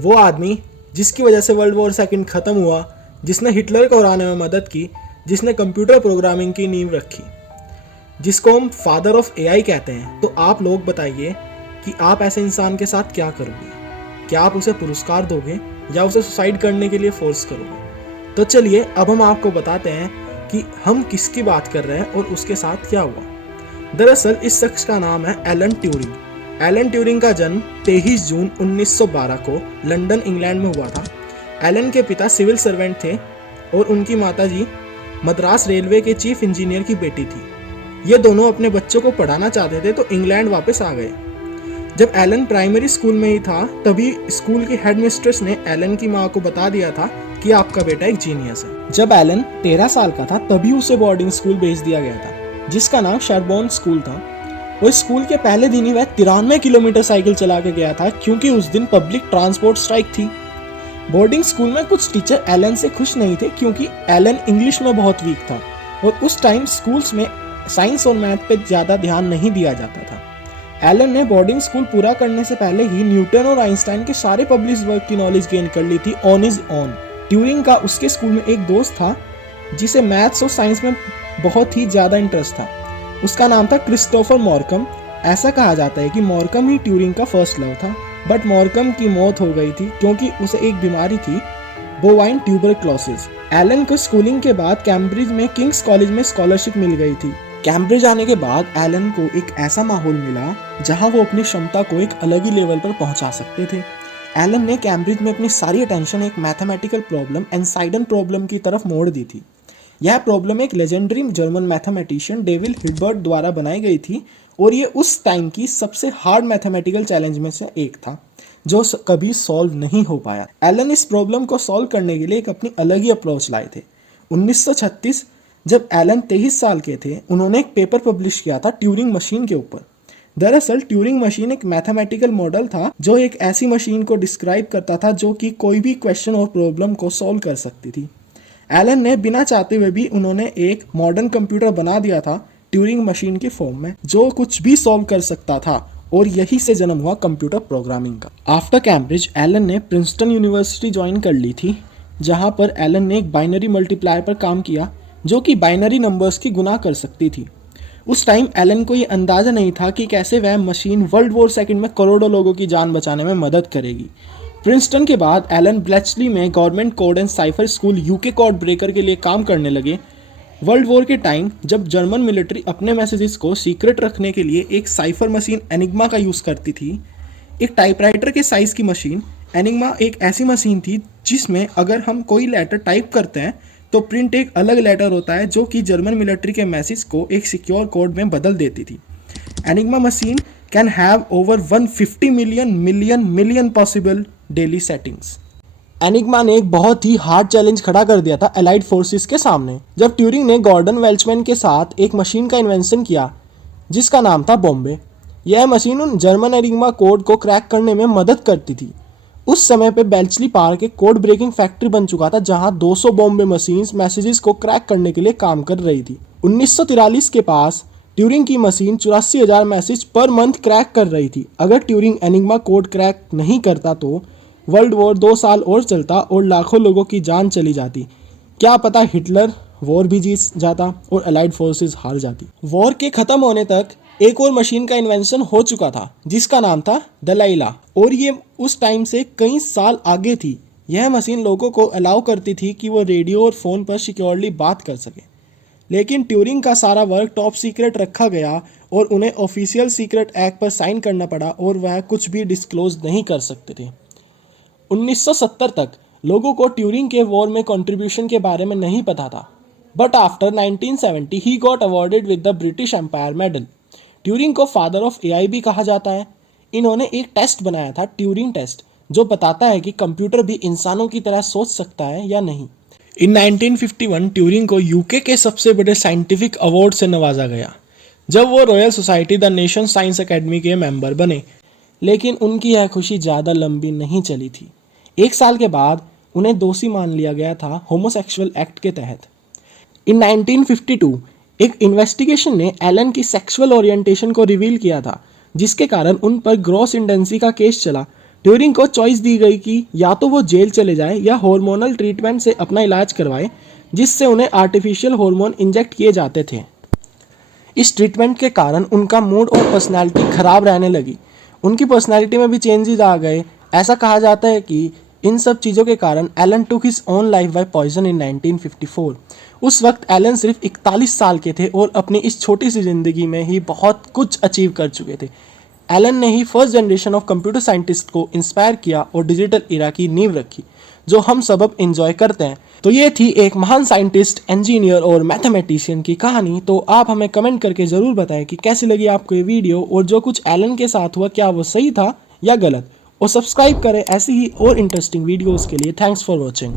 वो आदमी जिसकी वजह से वर्ल्ड वॉर सेकंड ख़त्म हुआ, जिसने हिटलर को हराने में मदद की, जिसने कंप्यूटर प्रोग्रामिंग की नींव रखी, जिसको हम फादर ऑफ एआई कहते हैं। तो आप लोग बताइए कि आप ऐसे इंसान के साथ क्या करोगे? क्या आप उसे पुरस्कार दोगे या उसे सुसाइड करने के लिए फोर्स करोगे? तो चलिए अब हम आपको बताते हैं कि हम किसकी बात कर रहे हैं और उसके साथ क्या हुआ। दरअसल इस शख्स का नाम है एलन ट्यूरिंग। एलन ट्यूरिंग का जन्म 23 जून 1912 को लंदन, इंग्लैंड में हुआ था। एलन के पिता सिविल सर्वेंट थे और उनकी माताजी मद्रास रेलवे के चीफ इंजीनियर की बेटी थी। ये दोनों अपने बच्चों को पढ़ाना चाहते थे तो इंग्लैंड वापस आ गए। जब एलन प्राइमरी स्कूल में ही था तभी स्कूल की हेडमिस्ट्रेस ने एलन की माँ को बता दिया था कि आपका बेटा एक जीनियस है। जब एलन 13 साल का था तभी उसे बोर्डिंग स्कूल भेज दिया गया था जिसका नाम शेरबोर्न स्कूल था। वो स्कूल के पहले दिन ही वह 93 किलोमीटर साइकिल चला के गया था क्योंकि उस दिन पब्लिक ट्रांसपोर्ट स्ट्राइक थी। बोर्डिंग स्कूल में कुछ टीचर एलन से खुश नहीं थे क्योंकि एलन इंग्लिश में बहुत वीक था और उस टाइम स्कूल्स में साइंस और मैथ पे ज़्यादा ध्यान नहीं दिया जाता था। एलन ने बोर्डिंग स्कूल पूरा करने से पहले ही न्यूटन और आइंस्टाइन के सारे पब्लिश वर्क की नॉलेज गेन कर ली थी ऑन हिज ऑन। ट्यूरिंग का उसके स्कूल में एक दोस्त था जिसे मैथ्स और साइंस में बहुत ही ज़्यादा इंटरेस्ट था। उसका नाम था क्रिस्टोफर मॉर्कम। ऐसा कहा जाता है कि मॉर्कम ही ट्यूरिंग का फर्स्ट लव था, बट मॉर्कम की मौत हो गई थी क्योंकि उसे एक बीमारी थी, बोवाइन ट्यूबरक्लोसिस। एलन को स्कूलिंग के बाद कैम्ब्रिज में किंग्स कॉलेज में स्कॉलरशिप मिल गई थी। कैम्ब्रिज आने के बाद एलन को एक ऐसा माहौल मिला जहां वो अपनी क्षमता को एक अलग ही लेवल पर पहुंचा सकते थे। एलन ने कैम्ब्रिज में अपनी सारी अटेंशन एक मैथमेटिकल प्रॉब्लम एनसाइडन प्रॉब्लम की तरफ मोड़ दी थी। यह प्रॉब्लम एक legendary German mathematician David Hilbert द्वारा बनाई गई थी और ये उस टाइम की सबसे हार्ड मैथमेटिकल चैलेंज में से एक था जो कभी सॉल्व नहीं हो पाया। एलन इस प्रॉब्लम को सॉल्व करने के लिए एक अपनी अलग ही अप्रोच लाए थे। 1936 जब एलन 23 साल के थे उन्होंने एक पेपर पब्लिश किया था ट्यूरिंग मशीन के ऊपर। दरअसल ट्यूरिंग मशीन एक मैथमेटिकल मॉडल था जो एक ऐसी मशीन को डिस्क्राइब करता था जो कि कोई भी क्वेश्चन और प्रॉब्लम को सॉल्व कर सकती थी। एलन ने बिना चाहते हुए भी उन्होंने एक मॉडर्न कंप्यूटर बना दिया था ट्यूरिंग मशीन के फॉर्म में जो कुछ भी सॉल्व कर सकता था और यही से जन्म हुआ कंप्यूटर प्रोग्रामिंग का। आफ्टर कैम्ब्रिज एलन ने प्रिंसटन यूनिवर्सिटी ज्वाइन कर ली थी जहां पर एलन ने एक बाइनरी मल्टीप्लायर पर काम किया जो कि बाइनरी नंबर्स की गुना कर सकती थी। उस टाइम एलन को ये अंदाज़ा नहीं था कि कैसे वह मशीन वर्ल्ड वॉर सेकंड में करोड़ों लोगों की जान बचाने में मदद करेगी। प्रिंसटन के बाद एलन ब्लेचली में government code and cipher school UK code breaker के लिए काम करने लगे। वर्ल्ड वॉर के टाइम जब जर्मन मिलिट्री अपने मैसेजेस को सीक्रेट रखने के लिए एक साइफर मशीन एनिग्मा का यूज़ करती थी, एक टाइपराइटर के साइज़ की मशीन एनिग्मा एक ऐसी मशीन थी जिसमें अगर हम कोई लेटर टाइप करते हैं तो प्रिंट एक अलग लेटर होता है जो कि जर्मन मिलिट्री के मैसेज को एक सिक्योर कोड में बदल देती थी। Enigma machine can have over 150 million possible daily settings. Enigma ने एक बहुत ही हार्ड चैलेंज खड़ा कर दिया था एलाइड फोर्सेस के सामने जब ट्यूरिंग ने गॉर्डन वेल्चमैन के साथ एक मशीन का इन्वेंशन किया जिसका नाम था बॉम्बे। यह मशीन उन जर्मन एनिग्मा कोड को क्रैक करने में मदद करती थी। उस समय पे बेल्चली पार्क एक कोड ब्रेकिंग फैक्ट्री बन चुका था जहां 200 बॉम्बे मशीन्स मैसेजेस को क्रैक करने के लिए काम कर रही थी। 1943 के पास ट्यूरिंग की machine 84,000 message per month crack कर रही थी। अगर ट्यूरिंग एनिग्मा कोड क्रैक नहीं करता तो वर्ल्ड वॉर 2 साल और चलता और लाखों लोगों की जान चली जाती। क्या पता हिटलर वॉर भी जीत जाता और अलाइड फोर्सेस हार जाती। वॉर के ख़त्म होने तक एक और मशीन का इन्वेंशन हो चुका था जिसका नाम था दलाइला और ये उस टाइम से कई साल आगे थी। यह मशीन लोगों को अलाउ करती थी कि वो रेडियो और फ़ोन पर सिक्योरली बात कर सकें, लेकिन ट्यूरिंग का सारा वर्क टॉप सीक्रेट रखा गया और उन्हें ऑफिशियल सीक्रेट एक्ट पर साइन करना पड़ा और वह कुछ भी डिस्क्लोज नहीं कर सकते थे। 1970 तक लोगों को ट्यूरिंग के वॉर में कंट्रीब्यूशन के बारे में नहीं पता था, but after 1970 he got awarded with the British Empire medal. Turing को फादर ऑफ एआई भी कहा जाता है। इन्होंने एक टेस्ट बनाया था ट्यूरिंग टेस्ट जो बताता है कि कंप्यूटर भी इंसानों की तरह सोच सकता है या नहीं। इन 1951 ट्यूरिंग को यूके के सबसे बड़े साइंटिफिक अवार्ड से नवाजा गया जब वो royal society the nation science academy के मेंबर बने, लेकिन उनकी यह खुशी ज़्यादा लंबी नहीं चली थी। 1 साल के बाद उन्हें दोषी मान लिया गया था होमोसेक्सुअल एक्ट के तहत। इन 1952 एक इन्वेस्टिगेशन ने एलन की सेक्सुअल ओरिएंटेशन को रिवील किया था जिसके कारण उन पर ग्रॉस इंडेंसी का केस चला, ट्यूरिंग को चॉइस दी गई कि या तो वो जेल चले जाए या हार्मोनल ट्रीटमेंट से अपना इलाज करवाए, जिससे उन्हें आर्टिफिशियल हार्मोन इंजेक्ट किए जाते थे। इस ट्रीटमेंट के कारण उनका मूड और पर्सनैलिटी खराब रहने लगी, उनकी पर्सनैलिटी में भी चेंजेस आ गए। ऐसा कहा जाता है कि इन सब चीज़ों के कारण Alan took his own life by poison in 1954। उस वक्त एलन सिर्फ 41 साल के थे और अपनी इस छोटी सी ज़िंदगी में ही बहुत कुछ अचीव कर चुके थे। एलन ने ही first generation of computer scientist को इंस्पायर किया और डिजिटल इरा की नींव रखी, जो हम सब अब इंजॉय करते हैं। तो ये थी एक महान साइंटिस्ट, इंजीनियर और मैथमेटिशियन की कहानी। तो आप हमें कमेंट करके ज़रूर बताएं कि कैसी लगी आपको ये वीडियो और जो कुछ एलन के साथ हुआ क्या वो सही था या गलत। और सब्सक्राइब करें ऐसी ही और इंटरेस्टिंग वीडियोज़ के लिए। Thanks for watching.